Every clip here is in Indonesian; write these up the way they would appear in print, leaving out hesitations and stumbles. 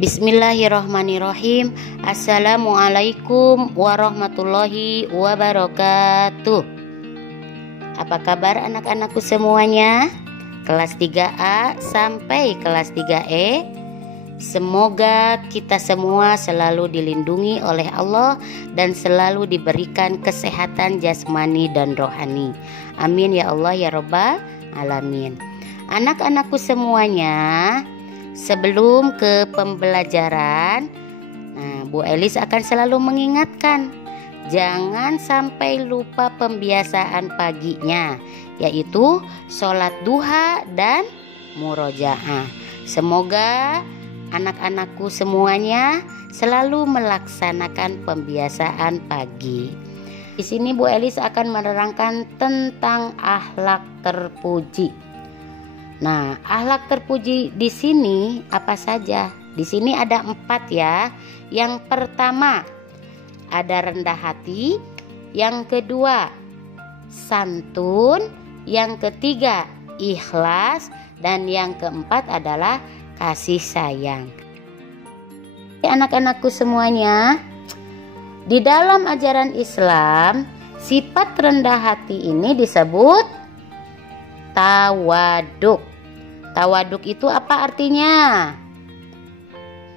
Bismillahirrahmanirrahim. Assalamualaikum warahmatullahi wabarakatuh. Apa kabar anak-anakku semuanya? Kelas 3A sampai kelas 3E. Semoga kita semua selalu dilindungi oleh Allah dan selalu diberikan kesehatan jasmani dan rohani. Amin ya Allah ya Rabbal alamin. Anak-anakku semuanya, sebelum ke pembelajaran, Bu Elis akan selalu mengingatkan, jangan sampai lupa pembiasaan paginya, yaitu sholat duha dan murojaah. Semoga anak-anakku semuanya selalu melaksanakan pembiasaan pagi. Di sini Bu Elis akan menerangkan tentang akhlak terpuji. Nah, akhlak terpuji di sini apa saja? Di sini ada 4 ya. Yang pertama ada rendah hati, yang kedua santun, yang ketiga ikhlas, dan yang keempat adalah kasih sayang. Anak-anakku semuanya, di dalam ajaran Islam, sifat rendah hati ini disebut tawaduk. Tawaduk itu apa artinya?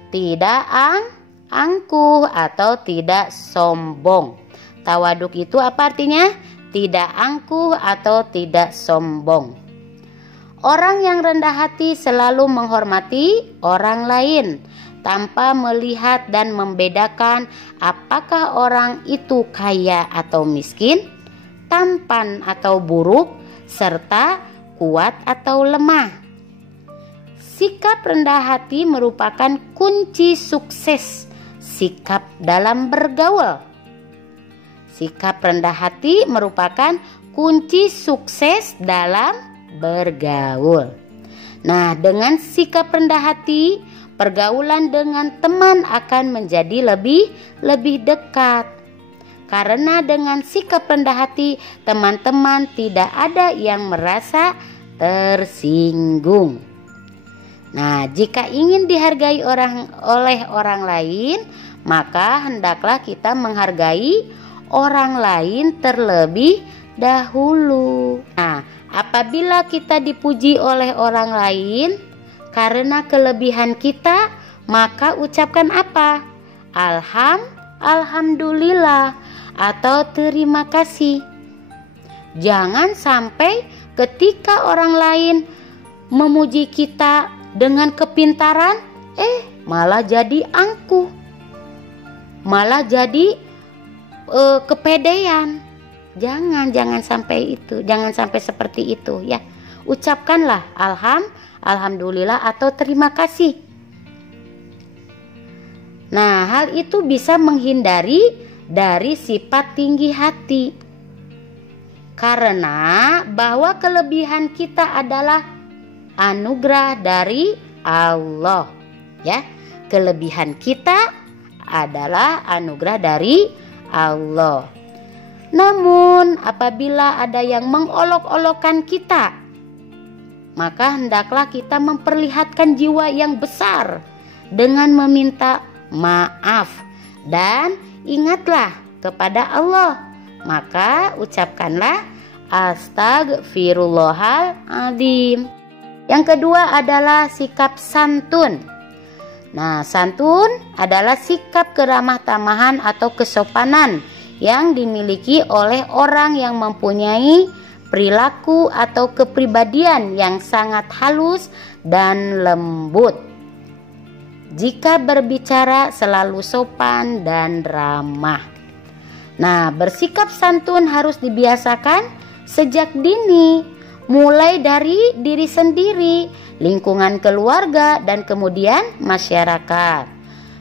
Tidak angkuh atau tidak sombong. Tawaduk itu apa artinya? Tidak angkuh atau tidak sombong. Orang yang rendah hati selalu menghormati orang lain tanpa melihat dan membedakan apakah orang itu kaya atau miskin, tampan atau buruk, serta kuat atau lemah. Sikap rendah hati merupakan kunci sukses sikap dalam bergaul. Sikap rendah hati merupakan kunci sukses dalam bergaul. Nah, dengan sikap rendah hati, pergaulan dengan teman akan menjadi lebih dekat. Karena dengan sikap rendah hati, teman-teman tidak ada yang merasa tersinggung. Nah, jika ingin dihargai oleh orang lain, maka hendaklah kita menghargai orang lain terlebih dahulu. Nah, apabila kita dipuji oleh orang lain karena kelebihan kita, maka ucapkan apa? Alhamdulillah atau terima kasih. Jangan sampai ketika orang lain memuji kita dengan kepintaran, malah jadi angkuh, malah jadi kepedean. Jangan sampai itu, jangan sampai seperti itu ya. Ucapkanlah alhamdulillah atau terima kasih. Nah, hal itu bisa menghindari dari sifat tinggi hati. Karena bahwa kelebihan kita adalah anugerah dari Allah ya. Kelebihan kita adalah anugerah dari Allah. Namun apabila ada yang mengolok-olokkan kita, maka hendaklah kita memperlihatkan jiwa yang besar dengan meminta maaf dan ingatlah kepada Allah. Maka ucapkanlah astagfirullahaladzim. Yang kedua adalah sikap santun. Nah, santun adalah sikap keramah tamahan atau kesopanan yang dimiliki oleh orang yang mempunyai perilaku atau kepribadian yang sangat halus dan lembut. Jika berbicara selalu sopan dan ramah. Nah, bersikap santun harus dibiasakan sejak dini. Mulai dari diri sendiri, lingkungan keluarga, dan kemudian masyarakat.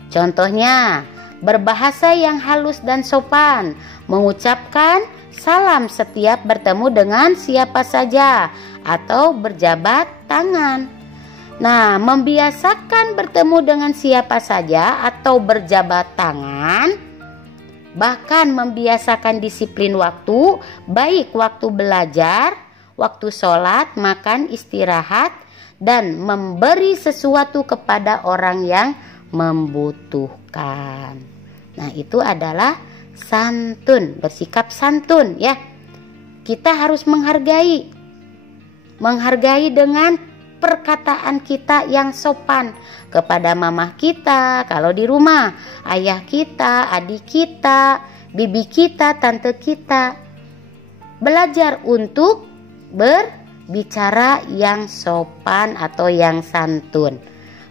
Contohnya, berbahasa yang halus dan sopan, mengucapkan salam setiap bertemu dengan siapa saja, atau berjabat tangan. Nah, membiasakan bertemu dengan siapa saja atau berjabat tangan, bahkan membiasakan disiplin waktu, baik waktu belajar, waktu sholat, makan, istirahat, dan memberi sesuatu kepada orang yang membutuhkan. Nah, itu adalah santun, bersikap santun ya. Kita harus menghargai dengan perkataan kita yang sopan kepada mamah kita kalau di rumah, ayah kita, adik kita, bibi kita, tante kita. Belajar untuk berbicara yang sopan atau yang santun.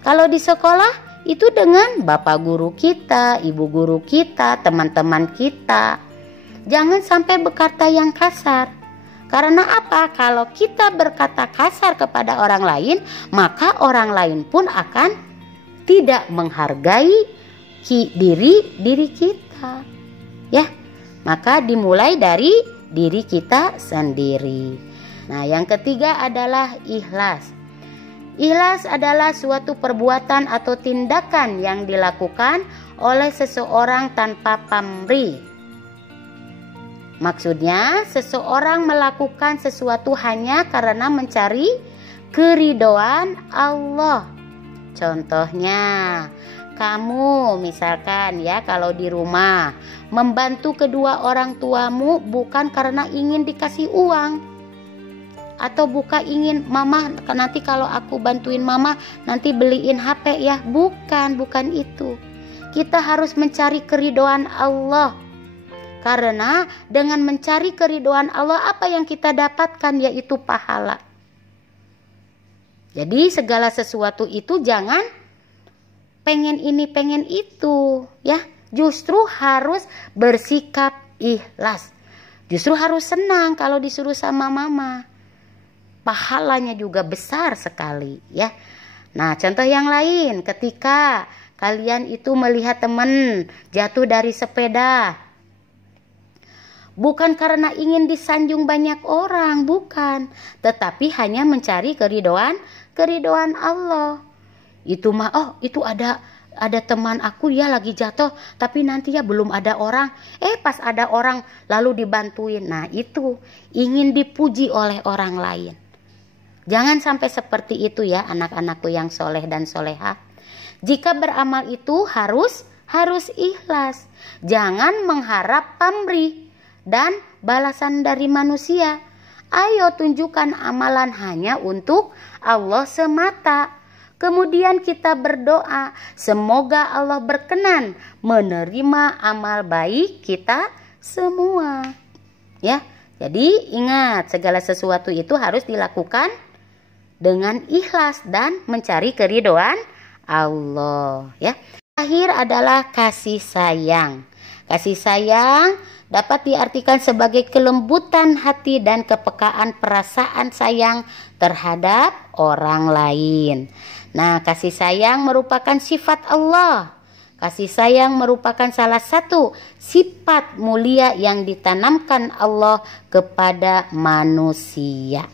Kalau di sekolah itu dengan bapak guru kita, ibu guru kita, teman-teman kita. Jangan sampai berkata yang kasar. Karena apa? Kalau kita berkata kasar kepada orang lain, maka orang lain pun akan tidak menghargai diri kita. Ya. Maka dimulai dari diri kita sendiri. Nah, yang ketiga adalah ikhlas. Ikhlas adalah suatu perbuatan atau tindakan yang dilakukan oleh seseorang tanpa pamrih. Maksudnya, seseorang melakukan sesuatu hanya karena mencari keridhaan Allah. Contohnya, kamu misalkan ya kalau di rumah membantu kedua orang tuamu bukan karena ingin dikasih uang. Atau bukan ingin mama nanti kalau aku bantuin mama nanti beliin HP ya. Bukan itu. Kita harus mencari keridhaan Allah. Karena dengan mencari keridhaan Allah apa yang kita dapatkan yaitu pahala. Jadi segala sesuatu itu jangan pengen ini pengen itu ya. Justru harus bersikap ikhlas. Justru harus senang kalau disuruh sama mama. Pahalanya juga besar sekali ya. Nah, contoh yang lain, ketika kalian itu melihat teman jatuh dari sepeda, bukan karena ingin disanjung banyak orang, bukan, tetapi hanya mencari keridhaan Allah. Itu mah, oh itu ada teman aku ya lagi jatuh, tapi nanti ya belum ada orang. Pas ada orang lalu dibantuin. Nah, itu ingin dipuji oleh orang lain. Jangan sampai seperti itu ya anak-anakku yang soleh dan solehah. Jika beramal itu harus ikhlas. Jangan mengharap pamrih dan balasan dari manusia. Ayo tunjukkan amalan hanya untuk Allah semata. Kemudian kita berdoa, semoga Allah berkenan menerima amal baik kita semua. Ya, jadi ingat segala sesuatu itu harus dilakukan dengan ikhlas dan mencari keridhaan Allah ya. Terakhir adalah kasih sayang. Kasih sayang dapat diartikan sebagai kelembutan hati dan kepekaan perasaan sayang terhadap orang lain. Nah, kasih sayang merupakan sifat Allah. Kasih sayang merupakan salah satu sifat mulia yang ditanamkan Allah kepada manusia.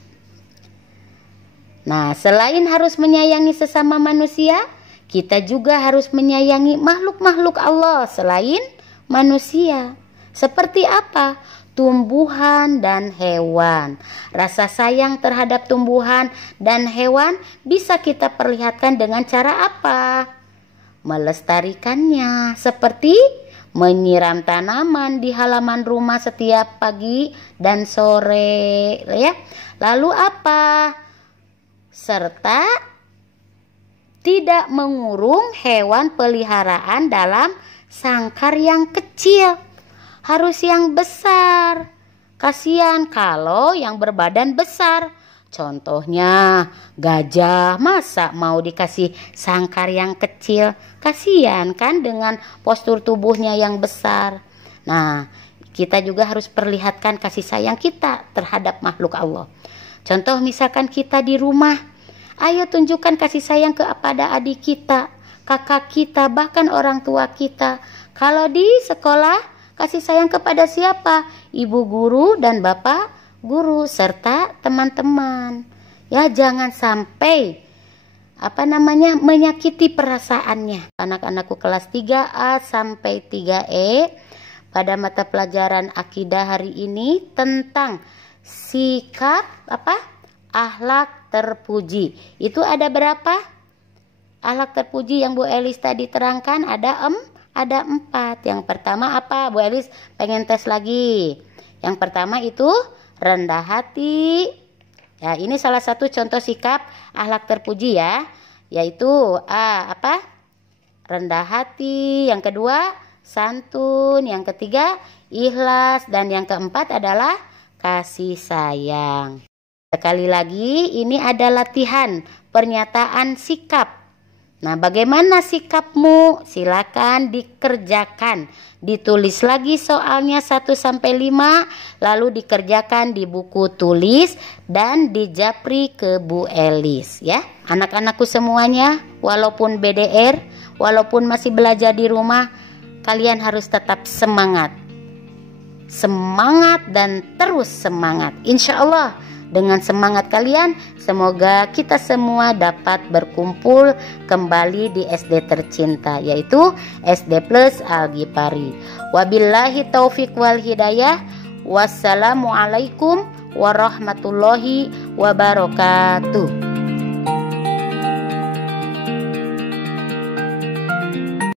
Nah, selain harus menyayangi sesama manusia, kita juga harus menyayangi makhluk-makhluk Allah selain manusia. Seperti apa? Tumbuhan dan hewan. Rasa sayang terhadap tumbuhan dan hewan bisa kita perlihatkan dengan cara apa? Melestarikannya, seperti menyiram tanaman di halaman rumah setiap pagi dan sore, ya. Lalu apa? Serta tidak mengurung hewan peliharaan dalam sangkar yang kecil. Harus yang besar. Kasihan kalau yang berbadan besar. Contohnya gajah, masa mau dikasih sangkar yang kecil? Kasihan kan dengan postur tubuhnya yang besar. Nah, kita juga harus perlihatkan kasih sayang kita terhadap makhluk Allah. Contoh misalkan kita di rumah, ayo tunjukkan kasih sayang kepada adik kita, kakak kita, bahkan orang tua kita. Kalau di sekolah, kasih sayang kepada siapa? Ibu guru dan bapak guru serta teman-teman. Ya, jangan sampai menyakiti perasaannya. Anak-anakku kelas 3A sampai 3E pada mata pelajaran akidah hari ini tentang sikap akhlak terpuji. Itu ada berapa? Akhlak terpuji yang Bu Elis tadi terangkan ada 4. Yang pertama apa? Bu Elis pengen tes lagi. Yang pertama itu rendah hati. Ya, ini salah satu contoh sikap akhlak terpuji ya. Yaitu apa? Rendah hati. Yang kedua santun. Yang ketiga ikhlas. Dan yang keempat adalah kasih sayang. Sekali lagi ini ada latihan pernyataan sikap. Nah, bagaimana sikapmu? Silakan dikerjakan. Ditulis lagi soalnya 1-5, lalu dikerjakan di buku tulis dan dijapri ke Bu Elis ya. Anak-anakku semuanya, walaupun BDR, walaupun masih belajar di rumah, kalian harus tetap semangat. Semangat dan terus semangat. Insya Allah dengan semangat kalian, semoga kita semua dapat berkumpul kembali di SD tercinta, yaitu SD Plus Al-Ghifari. Wabillahi taufik wal hidayah. Wassalamualaikum warahmatullahi wabarakatuh.